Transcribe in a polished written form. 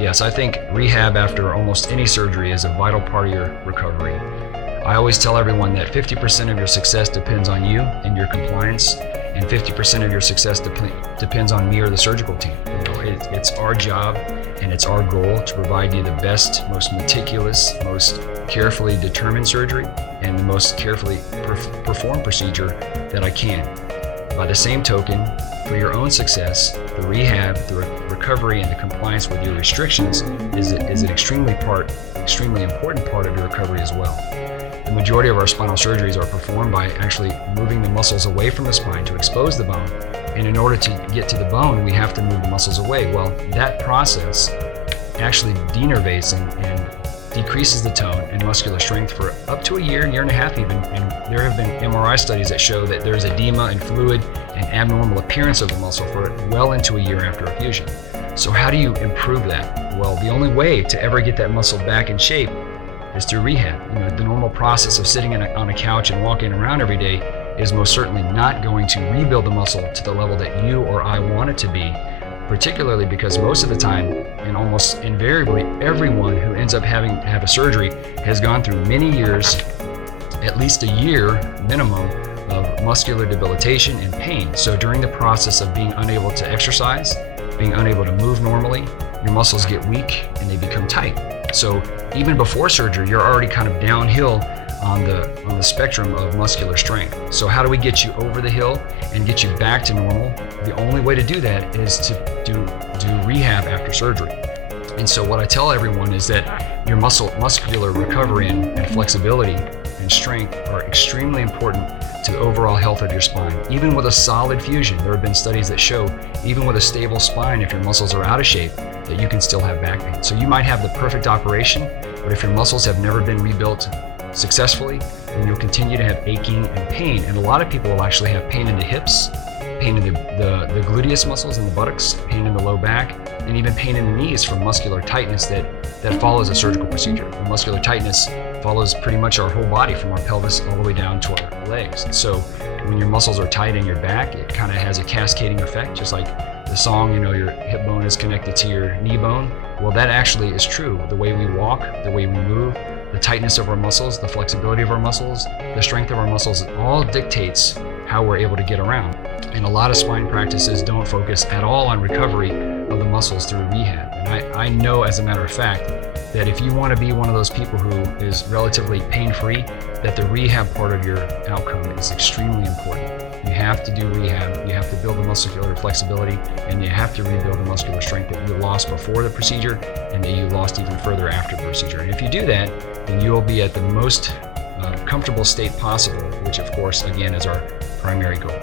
Yes, I think rehab after almost any surgery is a vital part of your recovery. I always tell everyone that 50% of your success depends on you and your compliance, and 50% of your success depends on me or the surgical team. It's our job and it's our goal to provide you the best, most meticulous, most carefully determined surgery and the most carefully performed procedure that I can. By the same token, for your own success, the rehab, the recovery, and the compliance with your restrictions is an extremely important part of your recovery as well. The majority of our spinal surgeries are performed by actually moving the muscles away from the spine to expose the bone. And in order to get to the bone, we have to move the muscles away. Well, that process actually denervates and decreases the tone and muscular strength for up to a year and a half even. And there have been MRI studies that show that there's edema and fluid and abnormal appearance of the muscle for well into a year after a fusion. So how do you improve that? Well, the only way to ever get that muscle back in shape is through rehab. The normal process of sitting on a couch and walking around every day is most certainly not going to rebuild the muscle to the level that you or I want it to be, particularly because most of the time, and almost invariably, everyone who ends up having to have a surgery has gone through many years, at least a year minimum, of muscular debilitation and pain. So during the process of being unable to exercise, being unable to move normally, your muscles get weak and they become tight. So even before surgery, you're already kind of downhill on the spectrum of muscular strength. So how do we get you over the hill and get you back to normal? The only way to do that is to do rehab after surgery. And so what I tell everyone is that your muscular recovery and flexibility and strength are extremely important to the overall health of your spine. Even with a solid fusion, there have been studies that show even with a stable spine, if your muscles are out of shape, that you can still have back pain. So you might have the perfect operation, but if your muscles have never been rebuilt successfully, then you'll continue to have aching and pain. And a lot of people will actually have pain in the hips, pain in the gluteus muscles in the buttocks, pain in the low back, and even pain in the knees from muscular tightness that follows a surgical procedure. The muscular tightness follows pretty much our whole body from our pelvis all the way down to our legs. And so when your muscles are tight in your back, it kind of has a cascading effect, just like the song, your hip bone is connected to your knee bone. Well, that actually is true. The way we walk, the way we move, the tightness of our muscles, the flexibility of our muscles, the strength of our muscles, it all dictates how we're able to get around. And a lot of spine practices don't focus at all on recovery of the muscles through rehab. And I know, as a matter of fact, that if you want to be one of those people who is relatively pain-free, that the rehab part of your outcome is extremely important. You have to do rehab, you have to build the muscular flexibility, and you have to rebuild the muscular strength that you lost before the procedure and that you lost even further after the procedure. And if you do that, then you will be at the most comfortable state possible, which of course, again, is our primary goal.